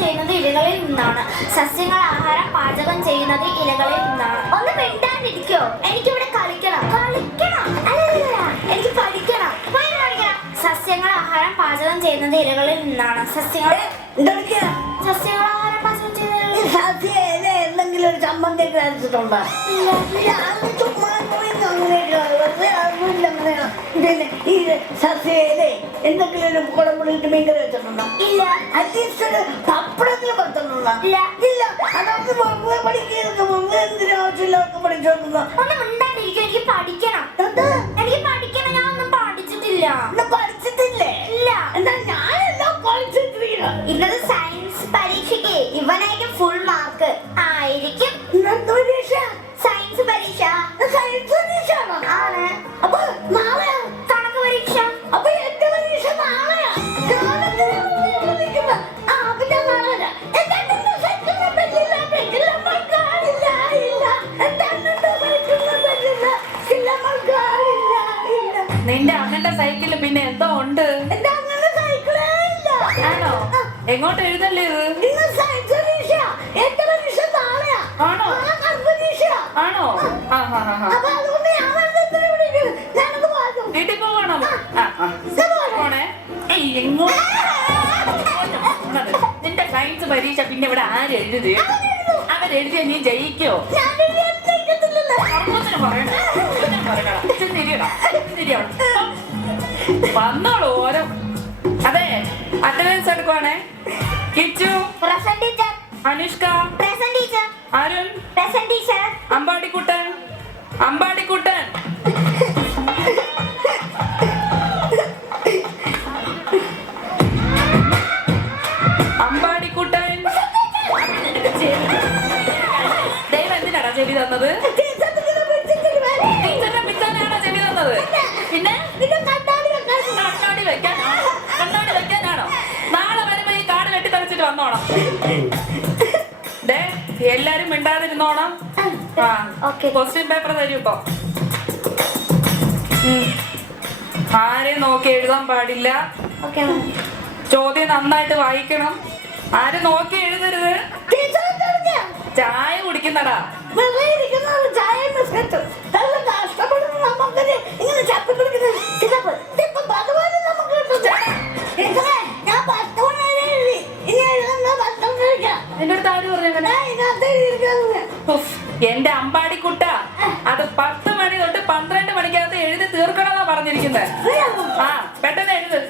ചെയ്യുന്നത് ഇലകളിൽ നിന്നാണ്. സസ്യങ്ങൾ ആഹാരം പാചകം ചെയ്യുന്നത് ഇലകളിൽ നിന്നാണ്. ഒന്ന് മിണ്ടാണ്ടിരിക്കോ? എനിക്കിവിടെ കളിക്കണം. അല്ലല്ല, എനിക്ക് പഠിക്കണം. സസ്യങ്ങൾ ആഹാരം പാചകം ചെയ്യുന്നത് ഇലകളിൽ നിന്നാണ്. സസ്യങ്ങൾ ആഹാരം പാചകം ചെയ്യുന്നത് എന്തെങ്കിലും ഒരു ചമ്മന്തിയൊക്കെ അരച്ചിട്ടുണ്ടോ? പിന്നെ ഈ സസ്യയിലെ എന്തെങ്കിലും ഒരു കുളമ്പുളിയിട്ട് മീൻകറി വെച്ചിട്ടുണ്ടോ? ഇല്ല. അറ്റ്ലീസ്റ്റ് ഒരു പപ്പടത്തിന് പറ്റുന്നുണ്ടോ? ഇല്ല. അതൊക്കെ പഠിക്കുന്നത് എന്തിനും ആവശ്യമില്ലാത്ത പഠിച്ചോണ്ടുണ്ടോ? ഒന്ന് മിണ്ടാണ്ടിരിക്കോ? എനിക്ക് പഠിക്കണം. എനിക്ക് പഠിക്കണം. ഞാൻ ഒന്നും പഠിച്ചിട്ടില്ല. പഠിച്ചിട്ടില്ലേ? ഇല്ല. എന്താ ഞാനെല്ലാം പഠിച്ചിട്ടിരിക്കണം. ഇന്നത് സയൻസ് പരീക്ഷയ്ക്ക് ഇവനായിരിക്കും ഫുൾ മാർക്ക് ആയിരിക്കും. സയൻസ് പരീക്ഷ. സയൻസ് പരീക്ഷയാണോ? ആണ്. അപ്പൊ നാളെ കണക്ക് പരീക്ഷ. അപ്പൊ എന്റെ പരീക്ഷ നാളെയാ. നിന്റെ അണ്ണന്റെ സൈക്കിളിൽ പിന്നെ എന്തോ ഉണ്ട്. ആണോ? എങ്ങോട്ട് എഴുതല്ലേ ഇത്? ആണോ? ആണോ? വീട്ടിൽ പോകണം. പോണേ. എങ്ങോട്ട്? നിന്റെ സയൻസ് പരീക്ഷ പിന്നെ ഇവിടെ ആരെഴുതി? അവരെഴുതിയ നീ ജയിക്കോ? വന്നോളൂ ഓരോ. അതെ, അറ്റൻഡൻസ് എടുക്കുവാണേ. കിച്ചു, അനുഷ്ക, അരുൺ, അമ്പാടിക്കുട്ടൻ. ദൈവം എന്തിനാടാ ചെവി തന്നത്? ടീച്ചറിന്റെ പിച്ചാനാണോ ചെവി തന്നത്? പിന്നെ കണ്ണാടി വെക്കാനാണോ? നാളെ വരുമ്പോ ഈ കാട് വെട്ടിത്തളിച്ചിട്ട് വന്നോണം. എല്ലാരും മിണ്ടാതിരുന്നോണം. ക്വസ്റ്റ്യൻ പേപ്പർ തരും ഇപ്പൊ. ആരെയും നോക്കി എഴുതാൻ പാടില്ല. ചോദ്യം നന്നായിട്ട് വായിക്കണം. ആരും നോക്കി എഴുതരുത്. ചായ കുടിക്കുന്നടാ. എന്റെ അടുത്ത് ആര് പറഞ്ഞു? എന്റെ അമ്പാടിക്കുട്ട, അത് 10 മണി തൊട്ട് 12 മണിക്കകത്ത് എഴുതി തീർക്കണമെന്നാ പറഞ്ഞിരിക്കുന്നത്. ആ, പെട്ടെന്ന് എഴുത്.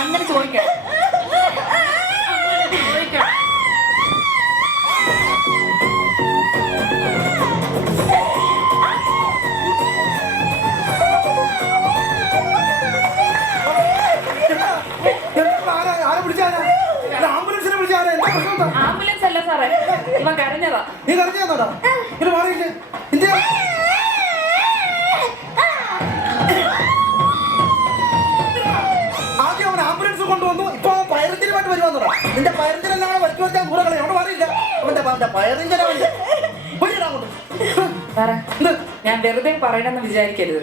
അങ്ങനെ ചോദിക്കണം. ആംബുലൻസ് അല്ല സാറേ, ഇവൻ കരഞ്ഞതാ. നീ കരഞ്ഞതാ? ഇത് മാറിയില്ലേ? ആദ്യം അവൻ ആംബുലൻസ് കൊണ്ടുവന്നു. ഇപ്പൊ പയറിഞ്ചിനുമായിട്ട് വരുവാന്നോടാ. നിന്റെ പയറിഞ്ചിനെല്ലാം വരച്ചു വെച്ചാൽ കൂറകളെ അവിടെ മാറിയില്ല. അവന്റെ പയറിഞ്ചിനെ സാറേ, ഞാൻ വെറുതെ പറയണമെന്ന് വിചാരിക്കരുത്.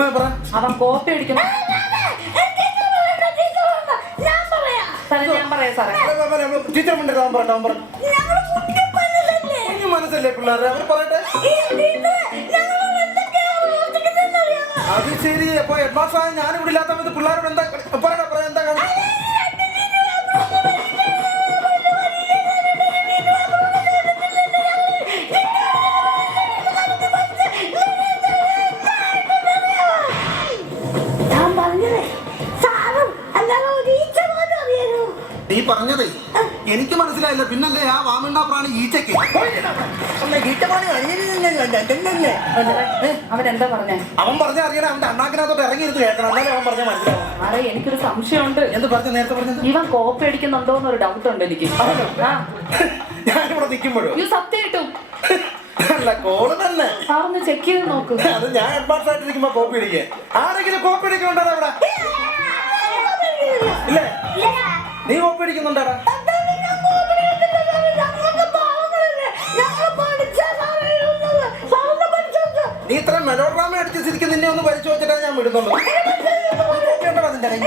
അവൻ കോപ്പി അടിക്കണം. സാറേ, ഞാൻ പറയാം സാറേ. ടീച്ചർ മനസ്സല്ലേ പിള്ളേരെ? അവർ പറയട്ടെ. അത് ശരി. അപ്പൊ ഹെഡ്മാസ്റ്റർ ഞാനിവിടെ ഇല്ലാത്ത സമയത്ത് പിള്ളേരോട് എന്താ പറയാ? എന്താ കാണും? നീ പറഞ്ഞതേ എനിക്ക് മനസ്സിലായില്ല. പിന്നല്ലേ ആ വാമിണ്ടാ പ്രാണി ഈച്ചക്ക്? അവരെന്താ പറഞ്ഞേ? അവൻ പറഞ്ഞ അറിയണം. അവന്റെ അണ്ണാക്കിനകത്തോട്ട് ഇറങ്ങിയിരുന്ന് കേൾക്കണം. എന്നാലും അവൻ പറഞ്ഞ മനസ്സിലാവും. അതെ, എനിക്കൊരു സംശയമുണ്ട്. എന്ത് പറഞ്ഞു? നേരത്തെ പറഞ്ഞത് ഇവൻ കോപ്പി അടിക്കുന്നുണ്ടോ എന്നൊരു ഡൗട്ട് ഉണ്ട് എനിക്ക്. ഞാനിവിടെ നിൽക്കുമ്പോഴോ? ഈ സത്യം കിട്ടും. അല്ല, കോള് തന്നെ. സാറൊന്ന് ചെക്ക് ചെയ്ത് നോക്ക്. അത് ഞാൻ ഹെഡ്മാസ്റ്റർ ആയിട്ടിരിക്കുമ്പോ കോപ്പി അടിക്കേ? ആരെങ്കിലും കോപ്പി അടിക്കുന്നുണ്ടോ അവിടെ? ഇല്ലേ? നീ കോപ്പി അടിക്കുന്നുണ്ടാടാ? ഇത്ര മെലോഡ്രാമ അടിച്ച് സ്ഥിതിക്ക് നിന്നെ ഒന്ന് പരിച്ചു വെച്ചിട്ടാ ഞാൻ വിടുന്നുള്ളൂ. ഉണ്ടോടാ നിന്റെ കൈ?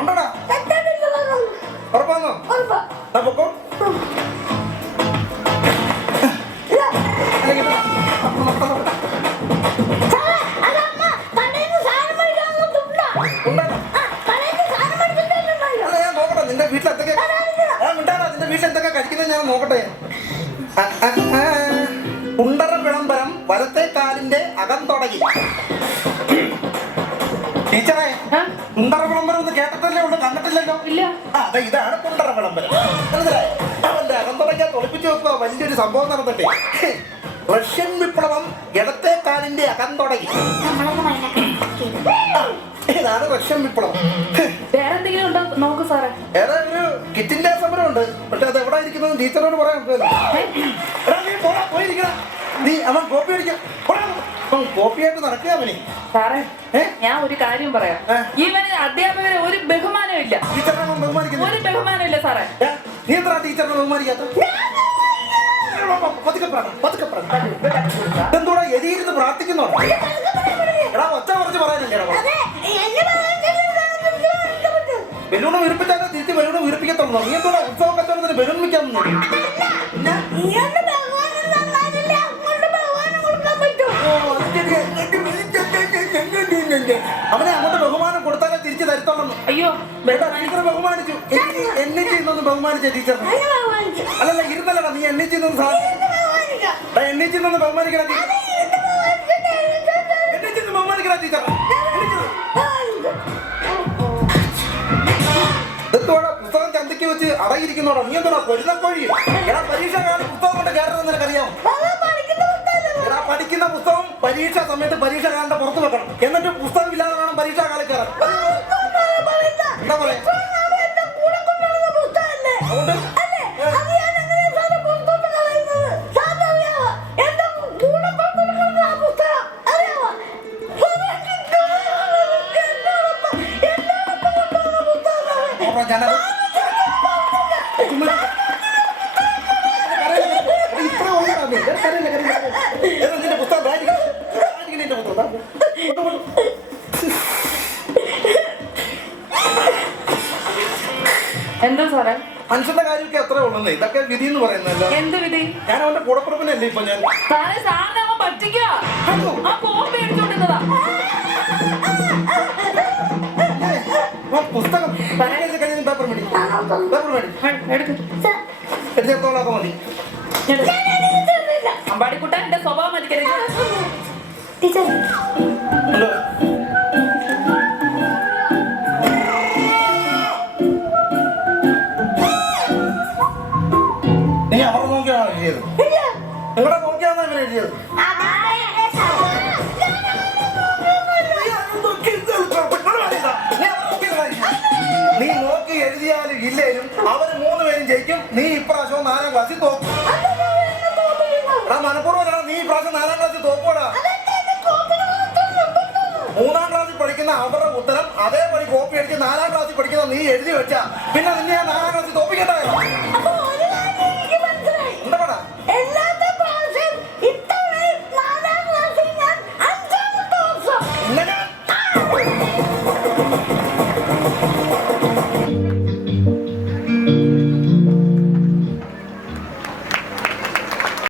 ഉണ്ടോടാ? ഉറപ്പാന്നോ? എന്നാ പൊക്കോ. അല്ല ഞാൻ നോക്കട്ടെ നിന്റെ വീട്ടിലെന്തൊക്കെ നിന്റെ വീട്ടിലെന്തൊക്കെ കഴിക്കുന്നത് ഞാൻ നോക്കട്ടെ. ഉണ്ടറ വിളംബരം വലത്തെ കാലിന്റെ അകം തുടങ്ങി. ടീച്ചറെ കുണ്ടറ വിളംബരം ഒന്ന് കേട്ടിട്ടല്ലേ ഉള്ളു, കണ്ടിട്ടില്ലല്ലോ. ഇല്ല. അതെ ഇതാണ് കുണ്ടറ വിളംബരം. മനസ്സിലായി? അവന്റെ അകം തുടങ്ങിയാൽ തൊളിപ്പിച്ചു വെക്കുക. വലിയൊരു സംഭവം നടന്നിട്ട് റഷ്യൻ വിപ്ലവം ഇടത്തെ കാലിന്റെ അകം തുടങ്ങി. ഇതാണ് റഷ്യൻ വിപ്ലവം. വേറെന്തെങ്കിലും ഉണ്ടോ നോക്കൂ സാറേ. ഏറെ ഒരു കിറ്റിന്റെ സമരം ഉണ്ട്. പക്ഷെ അത് എവിടെ ഇരിക്കുന്നത് ടീച്ചറോട് പറയാൻ പോയിരിക്കണം. നീ അവൻ കോപ്പി അടിക്കാം. കോപ്പിയായിട്ട് നടക്കുക അവന്. സാറേ ഞാൻ ഒരു കാര്യം പറയാം. ഇവന് അധ്യാപകരെ ഒരു ബഹുമാനവും ഇല്ല. ടീച്ചറിനെ ബഹുമാനിക്കുന്നു. ഒരു ബഹുമാനം ഇല്ല സാറേ. നീ എത്ര ടീച്ചറിനെ ബഹുമാനിക്കാത്ത? എന്തോടാ എതിയിരുന്ന് പ്രാർത്ഥിക്കുന്നോടാ? എടാ ഒച്ച കുറച്ച് പറയാനില്ലേടാ. ബലൂണ് വീർപ്പിച്ചാലേ തിരിച്ച് ബലൂണ് വീർപ്പിക്കത്തുള്ളൂ. നീ എന്തോടാ ഉത്സവ കച്ചവടത്തിന് ബലൂൺ വിൽക്കാൻ അവനെ അങ്ങോട്ട് ബഹുമാനം കൊടുത്താലേ തിരിച്ചു തരത്തുള്ളൂ. അയ്യോ ടീച്ചർ ബഹുമാനിച്ചു. എന്നെ ചെയ്യുന്നൊന്ന് ബഹുമാനിച്ച ടീച്ചർ. അല്ലല്ല ഇരുന്നല്ലടാ നീ എന്നെ ചെയ്യുന്ന എന്നെ ചെയ്യുന്ന ബഹുമാനിക്കണ എന്നെ ചെയ്യുന്ന ബഹുമാനിക്കണ ടീച്ചർ. എന്തോടാ പുസ്തകം ചന്തയ്ക്ക് വെച്ച് അടയിരിക്കുന്നോടാ. നീ എന്തോടാ പൊരുന്നക്കോഴി? എടാ പരീക്ഷ കാലം പുസ്തകം കൊണ്ട് കയറുന്നത് നിനക്കറിയാം. എടാ പഠിക്കുന്ന പുസ്തകം പരീക്ഷ സമയത്ത് പരീക്ഷ കാലിന്റെ പുറത്ത് വെക്കണം. എന്നിട്ട് പുസ്തകം ഇല്ലാതെ വേണം പരീക്ഷ കാലം കയറാൻ. എന്താ പറയാ? അതുകൊണ്ട് ഞാനത് നിന്റെ പുസ്തകം നിന്റെ പുസ്തകം എന്താ സാറേ? മനുഷ്യന്റെ കാര്യമൊക്കെ എത്ര ഉള്ളു. ഇതൊക്കെ വിധി എന്ന് പറയുന്നല്ലോ. എന്ത് വിധി? ഞാൻ അവന്റെ കൂടപ്പുറപ്പിനല്ലേ ഇപ്പൊ ഞാൻ. സാറേ സാറിനെ അവൻ പറ്റിക്കുക. ആ കോപ്പി എടുത്തോണ്ടിരുന്നതാ. പുസ്തകം പേപ്പർ മേടി. പേപ്പർ മേടി എടുത്തോളാക്കാൻ മതി. അമ്പാടിക്കുട്ട എന്റെ സ്വഭാവം മതിക്കരുത്. നീ അവിടെ നോക്കിയാണോ എഴുതിയത്? നിങ്ങളെ നോക്കിയാണോ ഇവരെ എഴുതിയത്? നീ നോക്കി എഴുതിയാലും ഇല്ലേലും അവര് 3 പേരും ജയിക്കും. നീ ഇപ്രാവശ്യം 4ാം ക്ലാസ്സിൽ തോക്കും. മനഃപൂർവ്വം നീ ഇപ്രാവശ്യം 4ാം ക്ലാസ്സിൽ തോക്കോടാ. 3ാം ക്ലാസ്സിൽ പഠിക്കുന്ന അവരുടെ ഉത്തരം അതേപടി കോപ്പി അടിച്ച് 4ാം ക്ലാസ്സിൽ പഠിക്കുന്ന നീ എഴുതി വെച്ചാ പിന്നെ നിന്നെ 4ാം ക്ലാസ്സിൽ തോപ്പിക്കണ്ടായോ?